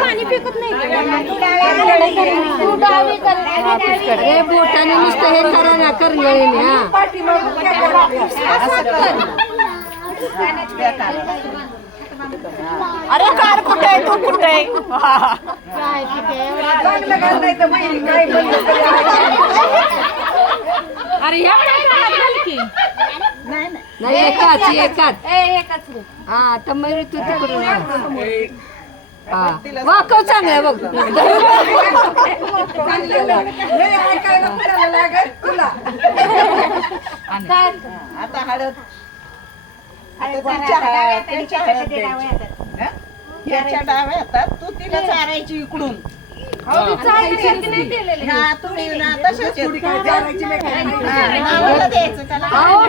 पाणी पिकत नाही बोटाने नुसतं हे करा ना करंगळीने. अरे कार कुठे आहे तू कुठे आहे? अरे नाही एकाच हा तर मग तू तिकडून हा वाकव चांगलं बघ. आता हळद याच्या डाव्या येतात तू तिला चारायची इकडून.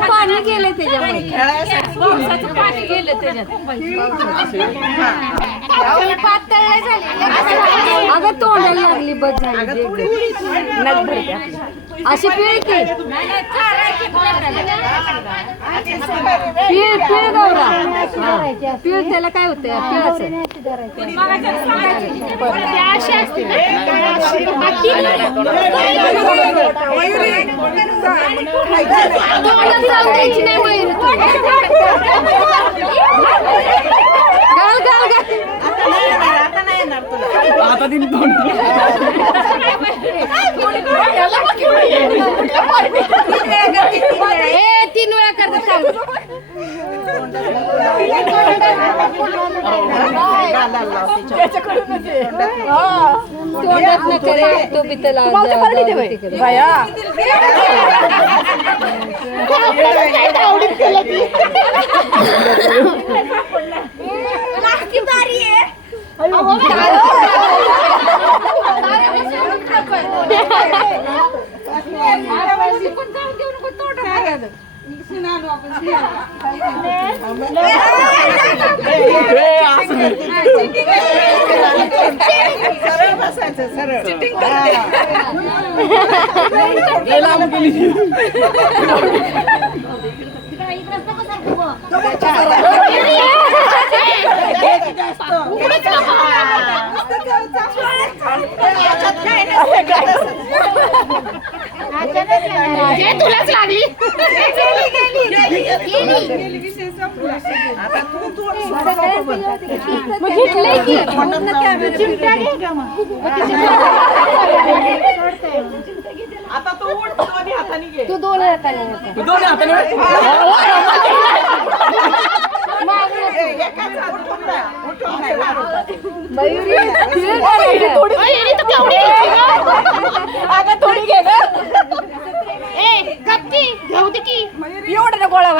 पाणी गेले त्याच्यामध्ये पाणी गेलं त्याच्यात. अगं तोंडाला लागली बस झाली अशी पिळते पिळ पिळ गौरा पिळ त्याला काय होतं पिळाचं आता दिन दोन तीन वेळा करतात तो बितला सरळ बसायचं सरळ. तुलाच लागली आता तू आता तू उठ दोन्ही हाताने घे. तू दोन्ही हाताने थोडी घे ग. एवढं गोळा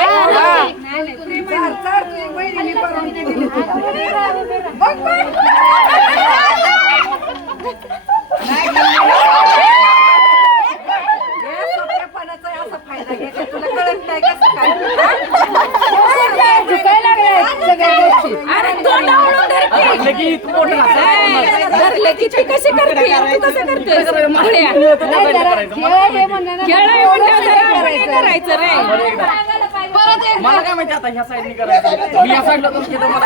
मला काय माहिती आता ह्या साईडने करायचं मी या साईडला तर केलं मला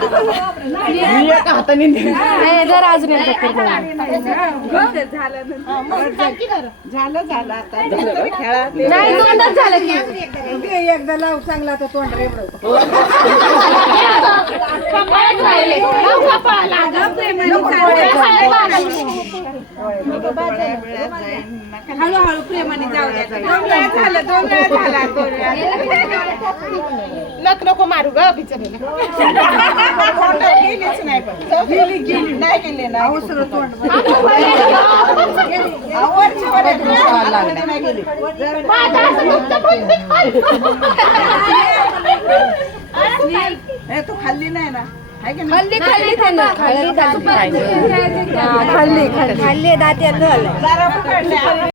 मी एका हाताने जर अजून झालं झालं आता खेळा. नाही दोनच झालं की एकदा लाव चांगला तर तोंड रेबड. हळूहळू प्रेमाने जाऊ द्या. दोन वेळा झालं नको मारू ग बिचारीला. गेलीच नाही पण नाही गेली ना नाही गेली. तू खाल्ली नाही ना खाल्ली दात्यात जरा पकडल्या.